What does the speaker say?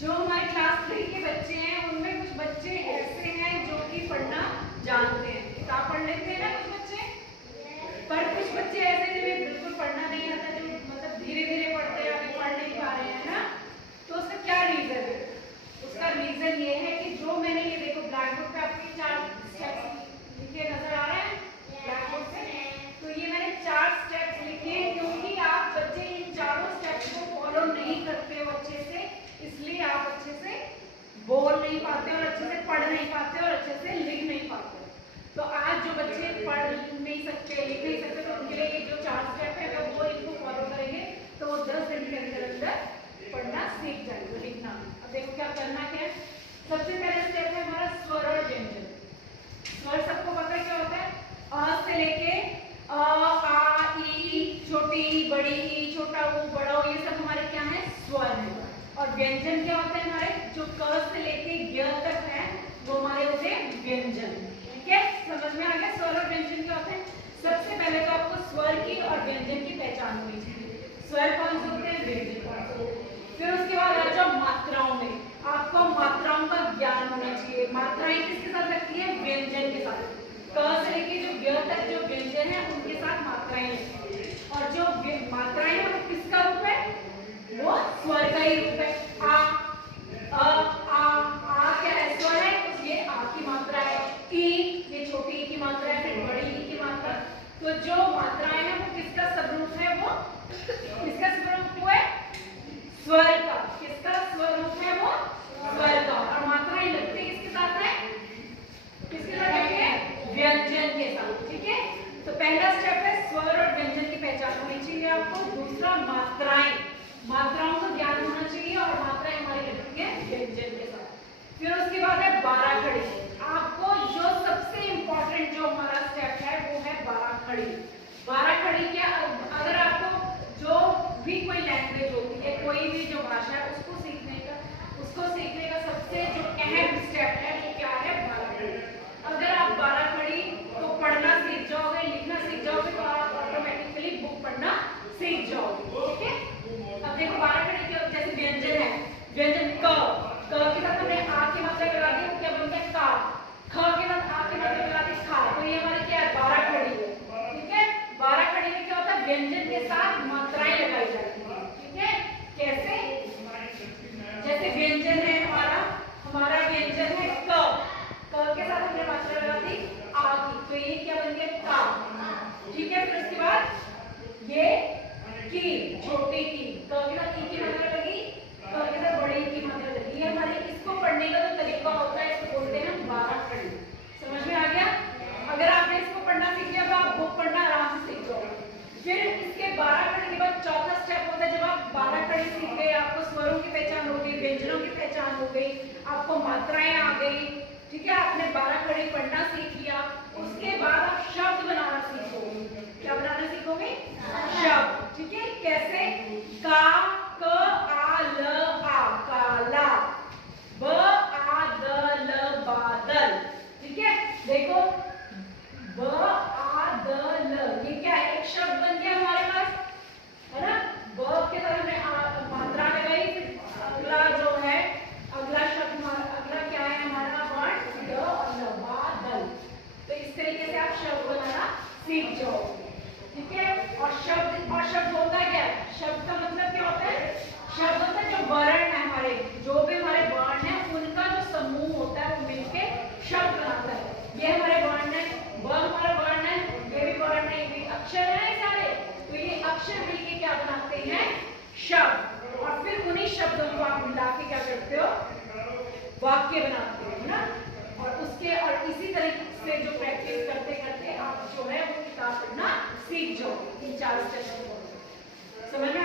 जो हमारे क्लास 3 के बच्चे हैं उनमें कुछ बच्चे ऐसे हैं जो कि पढ़ना जानते हैं, किताब पढ़ लेते हैं ना कुछ बच्चे, पर कुछ बच्चे ऐसे जिन्हें बिल्कुल पढ़ना नहीं आता, जो मतलब धीरे धीरे पढ़ते हैं, अभी पढ़ नहीं पा रहे हैं ना। तो उसका क्या रीजन है? उसका रीजन ये है कि जो मैंने ये देखो ब्लैक बोर्ड पे आपके 4 स्टेप्स लिखे नजर आ रहे हैं ब्लैक बोर्ड से, तो ये मैंने 4 स्टेप्स लिखे हैं क्योंकि आप बच्चे इन चारों स्टेप्स को फॉलो नहीं करते हो अच्छे से, इसलिए आप अच्छे से बोल नहीं पाते और अच्छे से पढ़ नहीं पाते और अच्छे से लिख नहीं पाते। तो आज जो बच्चे पढ़ नहीं सकते, लिख नहीं सकते, तो उनके लिए ये जो 4 स्टेप है अगर वो इनको फॉलो करेंगे तो वो 10 दिन के अंदर अंदर पढ़ना सीख जाएंगे, लिखना। अब देखो क्या करना क्या है। सबसे पहला स्टेप है हमारा स्वर और व्यंजन। स्वर सबको पता है क्या होता है, अ से लेके अ आ ई, छोटी बड़ी ई, छोटा ऊ बड़ा ऊ, ये सब हमारे क्या है स्वर है। और व्यंजन क्या होते हैं हमारे, जो क से लेके ग तक है वो हमारे होते हैं व्यंजन। ठीक है, समझ में आ गया स्वर और व्यंजन क्या होते हैं। सबसे पहले तो आपको स्वर की और व्यंजन की पहचान होनी चाहिए। स्वर कौन से होते हैं, व्यंजन कौन से होते हैं। फिर उसके बाद आ जाओ मात्राओं में, आपको मात्राओं का ज्ञान होना चाहिए। मात्राएं किसके साथ लगती है, व्यंजन के साथ। क से लेके जो ग तक जो व्यंजन है उनके साथ मात्राएं लगती है। और जो मात्राएं हैं वो किसका रूप है, वो स्वर का ही रूप है। आ क्या है, स्वर है, ये आ की मात्रा है। ई ये छोटी ई की मात्रा है, फिर बड़ी ई की मात्रा। तो जो मात्राएं हैं वो किसका स्वरूप है, वो किसका स्वरूप है, स्वर का। किसका स्वरूप है, वो स्वर का। और मात्राएं लगती किसके साथ है, किसके साथ लगती है, व्यंजन के साथ। ठीक है, तो पहला स्टेप है स्वर और व्यंजन की पहचान होनी चाहिए आपको। दूसरा मात्राएं, मात्राओं का ज्ञान होना चाहिए और मात्राएं हमारी लगती है व्यंजन के साथ। फिर उसके बाद है बाराखड़ी। आपको जो सबसे इंपॉर्टेंट जो हमारा स्टेप है वो है बाराखड़ी। बाराखड़ी क्या, अगर आपको जो भी कोई लैंग्वेज होती है, कोई भी जो भाषा है उसको सीखने का सबसे जो अहम स्टेप है वो क्या है, बाराखड़ी। अगर आप बाराखड़ी को पढ़ना सीख जाओगे, लिखना सीख जाओगे तो आप ऑटोमेटिकली बुक पढ़ना सीख जाओगे। ठीक है, अब देखो बाराखड़ी के जैसे व्यंजन है, व्यंजन क के साथ हमने आ की मात्रा लगा दी, क्या बनता है का। ख के साथ आ की मात्रा लगा दी खा, तो ये हमारी क्या है, बाराखड़ी है। ठीक है, बाराखड़ी में क्या होता है, व्यंजन के साथ मात्राएं लगाई जाती है। ठीक है, कैसे, जैसे व्यंजन है हमारा व्यंजन है क के साथ हमने मात्रा लगा दी आ की, तो ये क्या बन गया का। ठीक है, फिर उसके बाद ये की, छोटी की, क के साथ ई की मात्रा लगी, क के साथ बड़ी की मात्रा लगी। ये हमारे इसको पढ़ने का जो तरीका होता है इसको बोलते हैं बाराखड़ी। समझ में आ गया। अगर आपने इसको पढ़ना सीख लिया तो आप बुक पढ़ना आराम से सीख जाओगे। फिर इसके बाराखड़ी के बाद चौथा स्टेप होता है, जब आप बाराखड़ी सीख गए, आपको स्वरों की पहचान हो गई, व्यंजनों की पहचान हो गई, आपको मात्राएं आ गई। ठीक है, आपने बाराखड़ी पढ़ना सीख लिया, उसके बाद आप शब्द बनाना सीखोगे। क्या बनाना सीखोगे, शब्द। ठीक है, कैसे, का क आ ल आ, काला। ब आ द ल बादल। ठीक है, देखो ब आ द ल, ये क्या है, एक शब्द बन गया हमारे पास, है ना। ब के साथ हमने मात्रा लगाई, फिर अगला जो है, अगला शब्द, अगला क्या है हमारा वर्ण द और ल, बादल। तो इस तरीके से आप शब्द बनाना सीख जाओगे। ठीक है, और शब्द होता क्या है, शब्द का मतलब क्या होता है, शब्द होता है जो वर्ण है हमारे, जो भी हमारे वर्ण है उनका जो समूह होता है वो मिलके शब्द बनाता है। ये हमारे वर्ण है, व हमारा वर्ण है, ये भी वर्ण है, ये भी अक्षर है सारे, तो ये अक्षर मिलके क्या बनाते हैं, शब्द। और फिर उन्हीं शब्दों को आप मिला के क्या करते हो, वाक्य बनाते हो ना। और इसी तरीके से जो प्रैक्टिस करते करते आप जो है वो किताब पढ़ना सीख जाओ इन 4 स्टेप्स को। समझ में